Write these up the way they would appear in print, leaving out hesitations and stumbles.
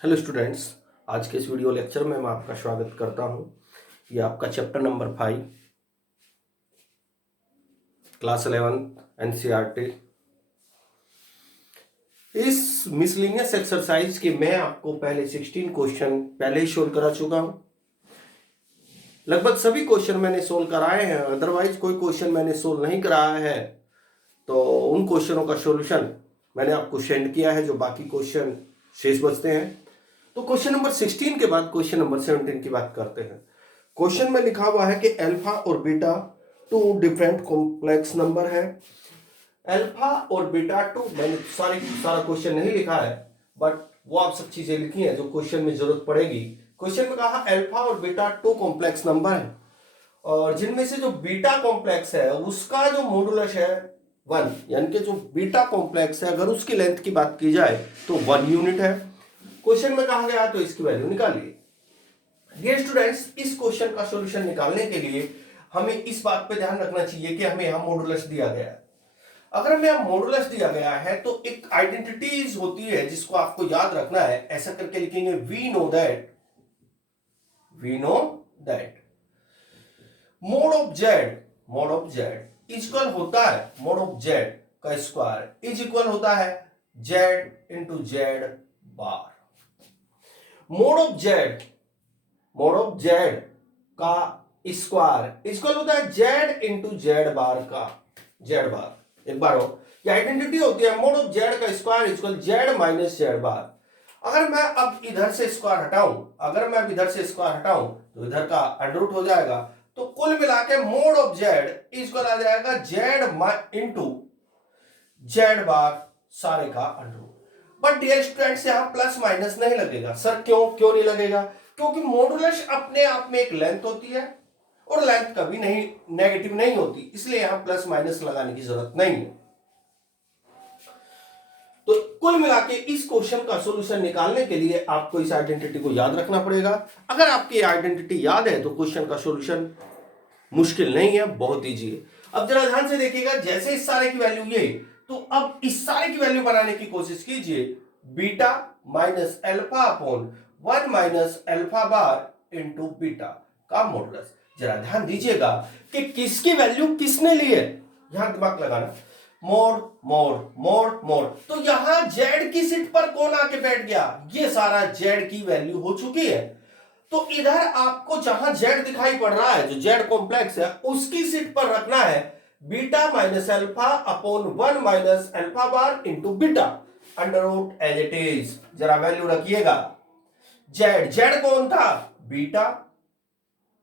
Hello students, आज के इस वीडियो लेक्चर में मैं आपका स्वागत करता हूं। ये आपका चैप्टर नंबर 5 क्लास 11 एनसीईआरटी। इस मिसलिनियस एक्सरसाइज के मैं आपको पहले 16 क्वेश्चन पहले ही सोल्व करा चुका हूं। लगभग सभी क्वेश्चन मैंने सोल्व कराए हैं, अदरवाइज कोई क्वेश्चन मैंने सोल्व नहीं कराया है तो उन क्वेश्चनों का सॉल्यूशन मैंने आपको सेंड किया है। जो बाकी क्वेश्चन शेष बचते हैं, तो क्वेश्चन नंबर 16 के बाद क्वेश्चन नंबर 17 की बात करते हैं। क्वेश्चन में लिखा हुआ है कि अल्फा और beta two different complex number है। अल्फा और बीटा टू, मैंने सारा क्वेश्चन नहीं लिखा है, बट वो आप सब चीजें लिखी हैं जो क्वेश्चन में जरूरत पड़ेगी। क्वेश्चन में कहा अल्फा और बीटा टू कॉम्प्लेक्स नंबर है और जिनमें से जो बीटा कॉम्प्लेक्स है उसका जो मॉडुलस है 1, यानी कि जो बीटा कॉम्प्लेक्स है अगर उसकी लेंथ की बात की जाए तो 1 यूनिट है। क्वेश्चन में कहा गया तो इसकी वैल्यू निकालिए। डियर स्टूडेंट्स, इस क्वेश्चन का सॉल्यूशन निकालने के लिए हमें इस बात पे ध्यान रखना चाहिए कि हमें यहां मॉडुलस दिया गया है। अगर हमें यहां मॉडुलस दिया गया है तो एक आइडेंटिटीज होती है जिसको आपको याद रखना है। ऐसा करके लिखेंगे we know that mod of Z equal होता है मोड ऑफ जेड का स्क्वायर इज इक्वल होता है Z into Z bar. Mod of Z का स्क्वायर इक्वल होता है जेड इंटू जेड बार का जेड बार। एक बार हो, ये आइडेंटिटी होती है मोड ऑफ जेड का square equal Z minus Z bar. अगर मैं अब इधर से स्क्वायर हटाऊं तो इधर का अंडर रूट हो जाएगा, तो कुल मिला के मोड ऑफ जेड इक्वल आ जाएगा जेड इंटू जेड बार सारे का under root. But dear students, यहां प्लस माइनस नहीं लगेगा। सर क्यों नहीं लगेगा? क्योंकि मॉडुलस अपने आप में एक लेंथ होती है और लेंथ कभी नहीं नेगेटिव नहीं होती, इसलिए यहां प्लस माइनस लगाने की जरूरत नहीं है। तो कुल मिला के इस क्वेश्चन का सॉल्यूशन निकालने के लिए आपको इस आइडेंटिटी को याद रखना पड़ेगा। अगर आपकी आइडेंटिटी याद है तो क्वेश्चन का सॉल्यूशन मुश्किल नहीं है, बहुत इजी है। अब जरा ध्यान से देखिएगा, जैसे इस सारे की वैल्यू ये, तो अब इस सारे की वैल्यू बनाने की कोशिश कीजिए। Beta minus alpha upon 1 minus alpha bar into beta का मॉडुलस। जरा ध्यान दीजिएगा कि किसकी वैल्यू किसने ली है, यहां दिमाग लगाना। मोड मोड मोड मोड, तो यहां जेड की सीट पर कौन आके बैठ गया? ये सारा जेड की वैल्यू हो चुकी है। तो इधर आपको जहां जेड दिखाई पड़ रहा है, जो जेड कॉम्प्लेक्स है, उसकी सीट पर रखना है beta minus alpha upon 1 minus alpha bar into beta under root as it is. जरा वैल्यू रखिएगा। जेड कौन था? Beta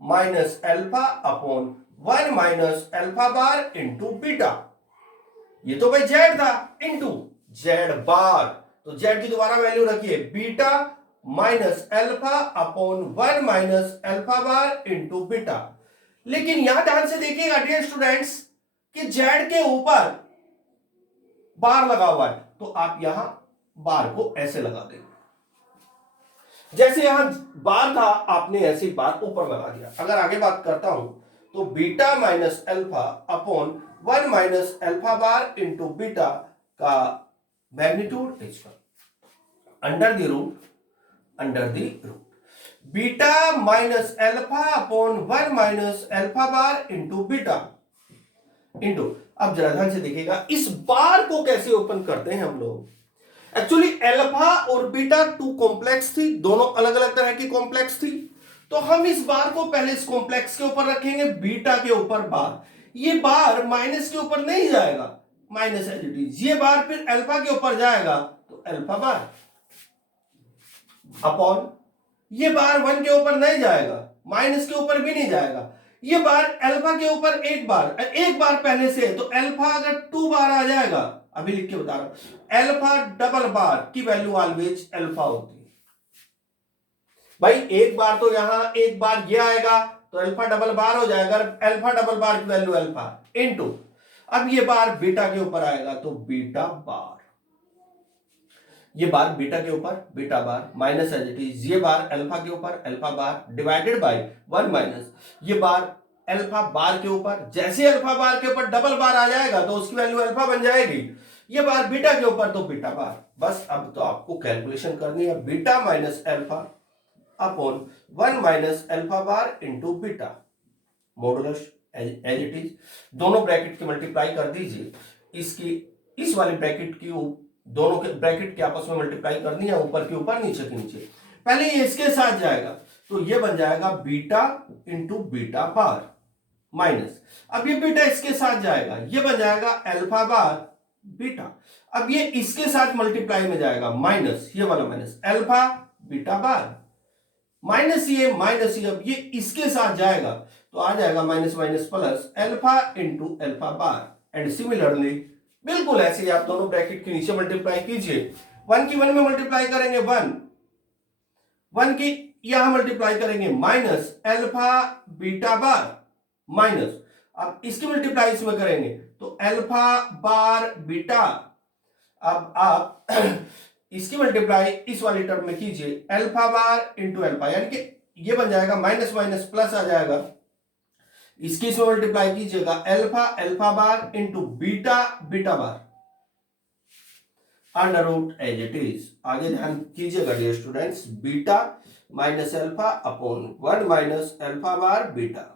minus alpha upon 1 minus alpha bar into beta. ये तो भाई जेड था, इंटू जेड बार, तो जेड की दोबारा वैल्यू रखिए beta minus alpha upon 1 minus alpha bar into beta. लेकिन यहां ध्यान से देखिएगा डियर स्टूडेंट्स कि जेड के ऊपर बार लगा हुआ है, तो आप यहां बार को ऐसे लगा देंगे। जैसे यहां बार था, आपने ऐसे बार ऊपर लगा दिया। अगर आगे बात करता हूं तो beta minus alpha upon 1 minus alpha bar into beta का magnitude under the root beta minus alpha upon 1 minus alpha bar into beta into. अब जरा ध्यान से देखिएगा, इस बार को कैसे ओपन करते हैं हम लोग। एक्चुअली अल्फा और बीटा टू कॉम्प्लेक्स थी, दोनों अलग अलग तरह की कॉम्प्लेक्स थी। तो हम इस बार को पहले इस कॉम्प्लेक्स के ऊपर रखेंगे, बीटा के ऊपर बार। ये बार माइनस के ऊपर नहीं जाएगा, माइनस एज इट इज। ये बार फिर अल्फा के ऊपर जाएगा तो अल्फा बार अपॉन, ये बार 1 के ऊपर नहीं जाएगा, माइनस के ऊपर भी नहीं जाएगा। ये बार अल्फा के ऊपर एक बार पहले से, तो अल्फा अगर 2 बार आ जाएगा, अभी लिख के बता रहा हूं, अल्फा डबल बार की वैल्यू ऑलवेज अल्फा होती है। भाई एक बार तो यहां एक बार ये आएगा तो अल्फा डबल बार हो जाएगा, अल्फा डबल बार की वैल्यू अल्फा इनटू, अब ये बार बीटा के ऊपर आएगा तो बीटा बार, ये बार बीटा के ऊपर beta bar minus as it is, ये बार अल्फा के ऊपर alpha bar divided by 1 minus, ये बार अल्फा बार के ऊपर, जैसे अल्फा बार के ऊपर डबल बार आ जाएगा तो उसकी वैल्यू अल्फा बन जाएगी। ये बार बीटा के ऊपर तो बीटा बार। बस अब तो आपको कैलकुलेशन करनी है, beta minus alpha upon 1 minus alpha bar into beta modulus as it is. दोनों ब्रैकेट की मल्टीप्लाई कर दीजिए, इसकी इस वाले ब्रैकेट की दोनों के ब्रैकेट के आपस में मल्टीप्लाई करनी है, ऊपर के ऊपर नीचे के नीचे। पहले ये इसके साथ जाएगा तो ये बन जाएगा beta into beta bar minus, अब ये बीटा इसके साथ जाएगा, ये बन जाएगा अल्फा बार बीटा। अब ये इसके साथ मल्टीप्लाई में जाएगा माइनस, ये वाला minus alpha beta bar minus ये, अब ये इसके साथ जाएगा तो आ जाएगा minus minus plus alpha into alpha bar. And similarly बिल्कुल ऐसे ही आप दोनों ब्रैकेट के नीचे मल्टीप्लाई कीजिए, 1 की 1 में मल्टीप्लाई करेंगे 1 की यहां मल्टीप्लाई करेंगे minus alpha beta bar minus, अब इसकी मल्टीप्लाई इसमें करेंगे तो अल्फा बार बीटा। अब आप इसकी मल्टीप्लाई इस वाली टर्म में कीजिए अल्फा बार इंटू अल्फा, यानी कि ये बन जाएगा माइनस माइनस प्लस आ जाएगा, इसकी इसमें मल्टीप्लाई कीजिएगा alpha bar into beta beta bar under root as it is. आगे ध्यान कीजिएगा dear students, beta minus alpha upon 1 minus alpha bar beta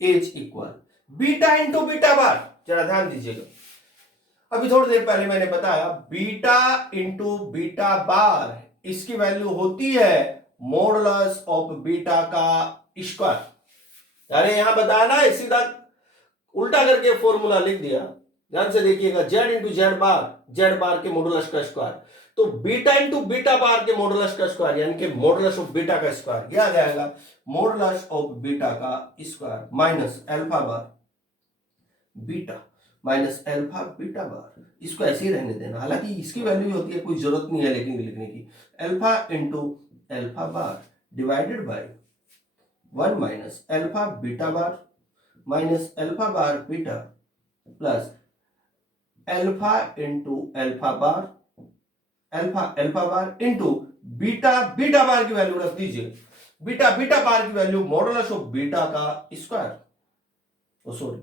is equal beta into beta bar. जरा ध्यान दीजिएगा, अभी थोड़ी देर पहले मैंने बताया बीटा इंटू बीटा बार, इसकी वैल्यू होती है मॉडुलस ऑफ बीटा का स्क्वायर। अरे यहां बताना है, सीधा उल्टा करके फॉर्मूला लिख दिया, ध्यान से देखिएगा, जेड इंटू जेड बार के मॉडुलस का स्क्वायर, तो बीटा इंटू बीटा बार के मॉडुलस का स्क्वायर यानी कि मॉडुलस ऑफ बीटा का स्क्वायर, क्या आ जाएगा मॉडुलस ऑफ बीटा का square minus alpha bar beta minus alpha beta bar. इसको ऐसे ही रहने देना, हालांकि इसकी वैल्यू होती है, कोई जरूरत नहीं है लेकिन लिखने की, alpha into alpha bar divided by 1 minus alpha beta bar minus alpha bar beta plus alpha into alpha bar into beta beta bar की वैल्यू रख दीजिए, बीटा बीटा बार की वैल्यू मॉडुलस ऑफ बीटा का square, sorry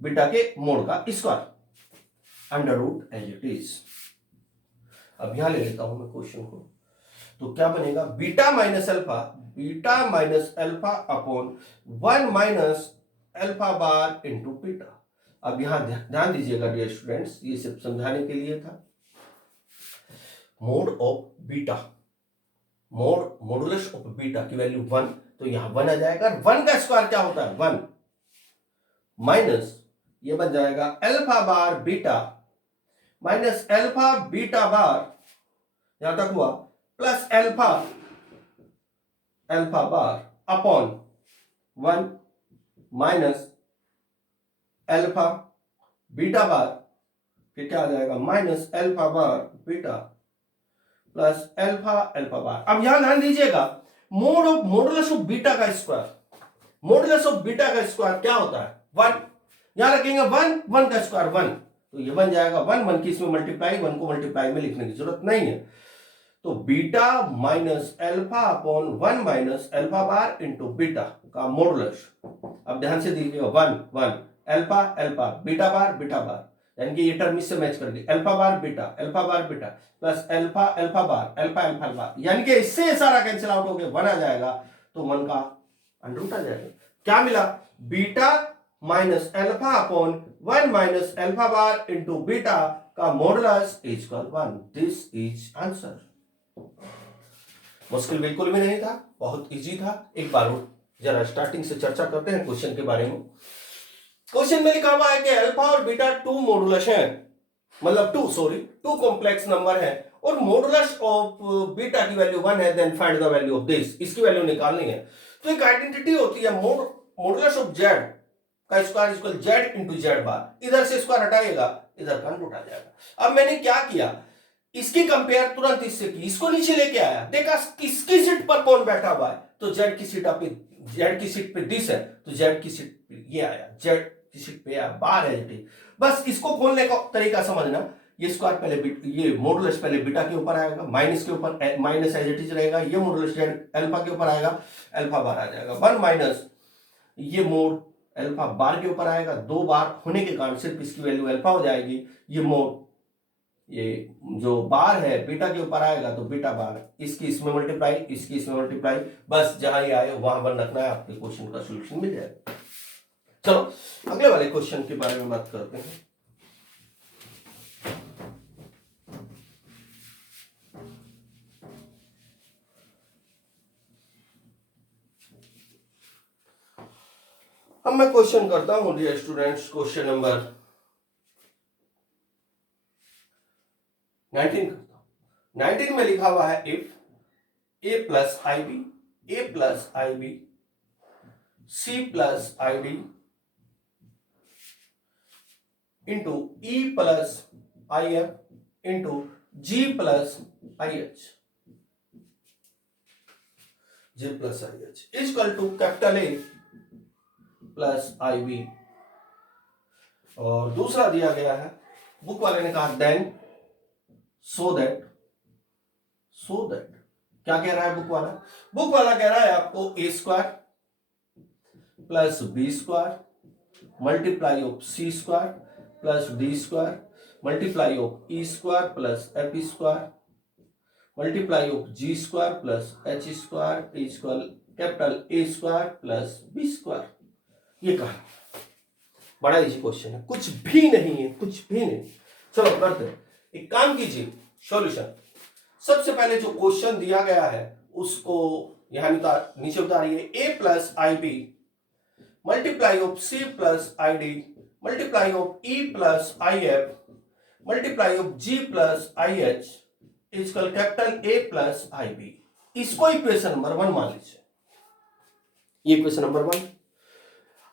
beta के mod का square under root as it is. अब यहां ले लेता हूं मैं क्वेश्चन को, तो क्या बनेगा beta minus alpha upon 1 minus alpha bar into beta. अब यहां ध्यान दीजिएगा डियर स्टूडेंट्स, ये सिर्फ समझाने के लिए था, mode of beta modulus of beta की वैल्यू 1, तो यहां 1 आ जाएगा, 1 का स्क्वायर क्या होता है 1 माइनस ये बन जाएगा alpha bar beta minus alpha beta bar, यहां तक हुआ, plus alpha bar upon 1 minus alpha beta bar, फिर क्या आ जाएगा minus alpha bar beta plus alpha bar. अब यहां ध्यान दीजिएगा, मॉडुलस ऑफ बीटा का स्क्वायर, मॉडुलस ऑफ बीटा का स्क्वायर क्या होता है 1, यहां रखेंगे 1 का स्क्वायर 1, तो ये बन जाएगा 1 की इसमें मल्टीप्लाई, 1 को मल्टीप्लाई में लिखने की जरूरत नहीं है, तो beta minus alpha upon 1 minus alpha bar into beta का मॉडुलस। अब ध्यान से देखिएगा 1 अल्फा बीटा बार, यानी कि ये टर्म इससे मैच कर गई, alpha bar beta plus alpha बार, यानी कि इससे सारा कैंसिल आउट हो गया, 1 आ जाएगा, तो 1 का अंडर रूट आ जाएगा। क्या मिला beta minus alpha upon 1 minus alpha bar into beta का modulus is equal 1। This is answer. मुश्किल बिल्कुल भी नहीं था, बहुत इजी था। एक बार जरा स्टार्टिंग से चर्चा करते हैं क्वेश्चन के बारे में। क्वेश्चन में लिखा हुआ है कि अल्फा और बीटा 2 मॉडुलस है, मतलब 2 कॉम्प्लेक्स नंबर है और मॉडुलस ऑफ बीटा की वैल्यू 1 है, then find the value of this, इसकी वैल्यू निकालनी है। तो एक आइडेंटिटी होती है मॉडुलस ऑफ जेड का square equal Z into Z bar, इधर से स्क्वायर हटाइएगा, इधर का रूट आ जाएगा। अब मैंने क्या किया, इसकी कंपेयर तुरंत इससे की, इसको नीचे लेके आया, देखा किसकी सीट पर कौन बैठा हुआ है, तो जेड की सीट पे दिस है, तो जेड की सीट पे ये आया, जेड की सीट पे आया, बार है। बस इसको खोलने का तरीका समझना, ये स्क्वायर पहले, ये मॉडुलस पहले बीटा के ऊपर आएगा, माइनस के ऊपर माइनस एज इट इज रहेगा, ये मॉडुलस जेड अल्फा के ऊपर आएगा, अल्फा बार आ जाएगा, 1 माइनस ये मोड अल्फा बार के ऊपर आएगा, 2 बार होने के कारण सिर्फ इसकी वैल्यू अल्फा हो जाएगी। ये जो बार है बीटा के ऊपर आएगा तो बीटा बार, इसकी इसमें मल्टीप्लाई, इसकी इसमें मल्टीप्लाई, बस जहां ये आए वहां 1 रखना है, आपके क्वेश्चन का सोल्यूशन मिल जाएगा। चलो अगले वाले क्वेश्चन के बारे में बात करते हैं। अब मैं क्वेश्चन करता हूं डियर स्टूडेंट्स, क्वेश्चन नंबर 19 करता हूं। 19 में लिखा हुआ है if a plus I B, A plus I B, C plus I D into E plus I F into G plus I H, G plus I H equal to capital A plus I B. और दूसरा दिया गया है, book वाले ने कहा then so that क्या कह रहा है बुक वाला? बुक वाला कह रहा है आपको A square plus B square multiply of C square plus D square multiply of E square plus F square multiply of G square plus H square equal capital A square plus B square. ये कहा, बड़ा easy question है, कुछ भी नहीं है, कुछ भी नहीं। चलो करते हैं, एक काम कीजिए, सॉल्यूशन। सबसे पहले जो क्वेश्चन दिया गया है उसको यहां नीचे उतारिए। A plus I B multiply of C plus I D multiply of E plus I F multiply of G plus I H equal capital A plus I B. इसको इक्वेशन नंबर 1 मान लीजिए, ये इक्वेशन नंबर 1।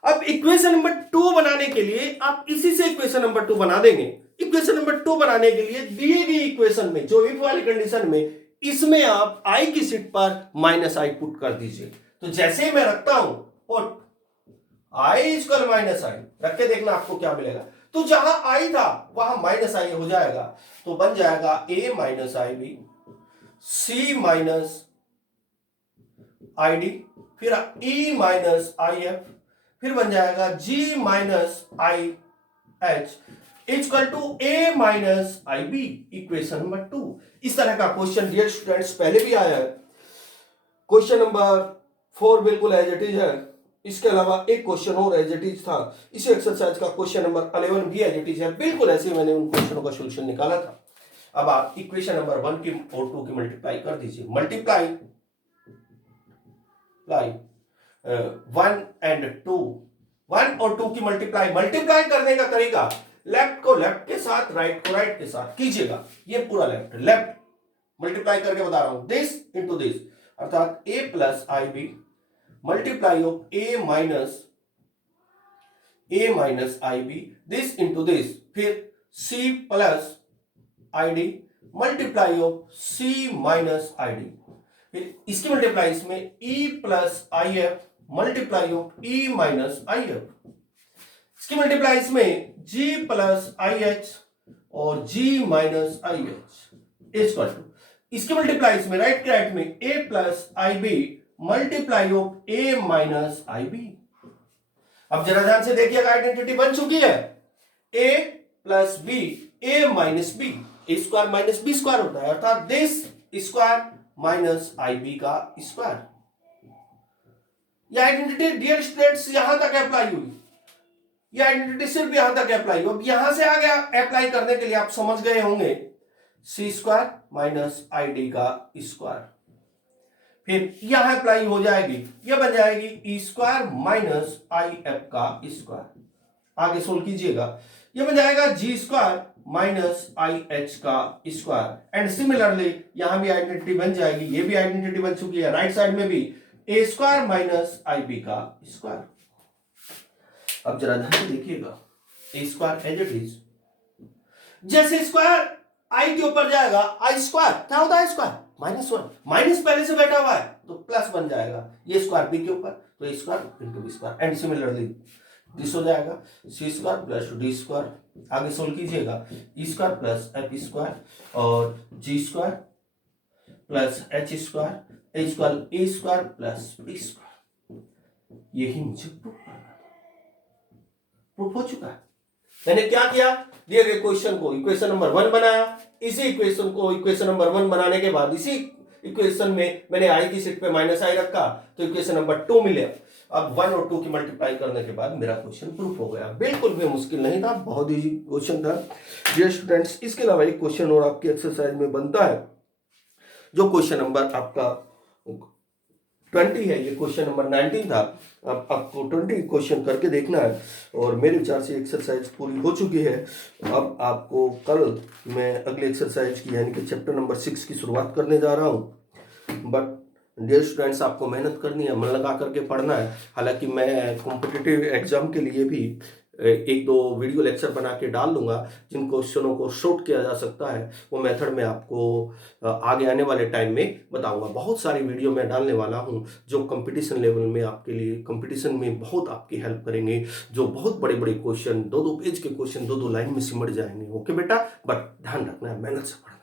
अब equation number 2 बनाने के लिए आप इसी से इक्वेशन नंबर 2 बना देंगे। इक्वेशन नंबर 2 बनाने के लिए दिए गई इक्वेशन में, जो इफ वाली कंडीशन में, इसमें आप आई की सीट पर माइनस आई पुट कर दीजिए। तो जैसे ही मैं रखता हूं पुट आई इक्वल माइनस आई, रख के देखना आपको क्या मिलेगा। तो जहां आई था वहां माइनस आई हो जाएगा, तो बन जाएगा A minus I B, C minus I D, फिर ई माइनस आई एफ, फिर बन जाएगा G minus I H equal to A minus I B, equation number 2। इस तरह का क्वेश्चन डियर स्टूडेंट्स पहले भी आया है। क्वेश्चन नंबर 4 बिल्कुल एज इट इज है। इसके अलावा एक क्वेश्चन और एज इट इज था। इसी एक्सरसाइज का क्वेश्चन नंबर 11 भी एज इट इज है, बिल्कुल ऐसे मैंने उन क्वेश्चनों का सोल्यूशन निकाला था। अब आप इक्वेशन नंबर 1 की और 2 की मल्टीप्लाई कर दीजिए। मल्टीप्लाई 1 एंड 2, 1 और 2 की मल्टीप्लाई करने का तरीका, लेफ्ट को लेफ्ट के साथ, राइट को राइट के साथ कीजिएगा। ये पूरा लेफ्ट मल्टीप्लाई करके बता रहा हूं, दिस इंटू दिस, अर्थात A plus I B multiply of A minus I B, this into this, फिर C plus I D multiply of C minus I D, फिर इसकी मल्टीप्लाई इसमें E plus I F multiply of E minus I F, इसकी multiply इसमें G plus I H और G minus I H equal to, इसकी multiply इसमें right के right में A plus I B multiply of A minus I B. अब जरा ध्यान से देखिएगा, आइडेंटिटी बन चुकी है। A plus B, A minus B, A square minus B square होता है, अर्थात this square minus I B का स्क्वायर। यह आइडेंटिटी डियर स्टूडेंट्स यहां तक अप्लाई हुई, यह आइडेंटिटी सिर्फ यहां तक अप्लाई हुई। अब यहां से आ गया अप्लाई करने के लिए, आप समझ गए होंगे, सी स्क्वायर माइनस आई डी का स्क्वायर, फिर यहां अप्लाई हो जाएगी, यह बन जाएगी E square minus I F का स्क्वायर। आगे सोल्व कीजिएगा, यह बन जाएगा जी स्क्वायर माइनस आई एच का स्क्वायर। एंड सिमिलरली यहां भी आइडेंटिटी बन जाएगी, ये भी आइडेंटिटी बन चुकी है, राइट साइड में भी ए स्क्वायर माइनस आई बी का स्क्वायर। अब जरा ध्यान से देखिएगा, ए स्क्वायर एज इट इज, जैसे स्क्वायर आई के ऊपर जाएगा, आई स्क्वायर क्या होता है स्क्वायर -1, माइनस पहले से बैठा हुआ है तो प्लस बन जाएगा, ये स्क्वायर बी के ऊपर तो A square into B square. And similarly this हो जाएगा C square plus D square. आगे सोल्व कीजिएगा, E square plus F square और G square plus H square, equal A square plus B square. यही मुझे प्रूव करना है। Proof हो चुका है। मैंने क्या किया, दिए गए क्वेश्चन को इक्वेशन नंबर 1 बनाया, इसी इक्वेशन को इक्वेशन नंबर 1 बनाने के बाद इसी इक्वेशन में मैंने आई की सीट पे माइनस आई रखा तो इक्वेशन नंबर 2 मिले। अब 1 और 2 की मल्टीप्लाई करने के बाद मेरा क्वेश्चन प्रूफ हो गया। बिल्कुल भी मुश्किल नहीं था, बहुत इजी क्वेश्चन था डियर स्टूडेंट्स। इसके अलावा एक क्वेश्चन और आपकी एक्सरसाइज में बनता है, जो क्वेश्चन नंबर आपका 20 है, ये क्वेश्चन नंबर 19 था। अब आपको 20 क्वेश्चन करके देखना है और मेरे विचार से एक्सरसाइज पूरी हो चुकी है। अब आपको कल मैं अगले एक्सरसाइज की यानी कि चैप्टर नंबर 6 की शुरुआत करने जा रहा हूँ। बट डियर स्टूडेंट्स, आपको मेहनत करनी है, मन लगा करके पढ़ना है। हालांकि मैं कॉम्पिटिटिव एग्जाम के लिए भी एक दो वीडियो लेक्चर बना के डाल दूंगा, जिन क्वेश्चनों को शॉर्ट किया जा सकता है वो मेथड में आपको आगे आने वाले टाइम में बताऊंगा। बहुत सारी वीडियो मैं डालने वाला हूं जो कंपटीशन लेवल में आपके लिए कंपटीशन में बहुत आपकी हेल्प करेंगे, जो बहुत बड़े बड़े क्वेश्चन 2-2 पेज के क्वेश्चन 2-2 लाइन में सिमट जाएंगे। ओके बेटा, बट ध्यान रखना है, मेहनत से पढ़ना।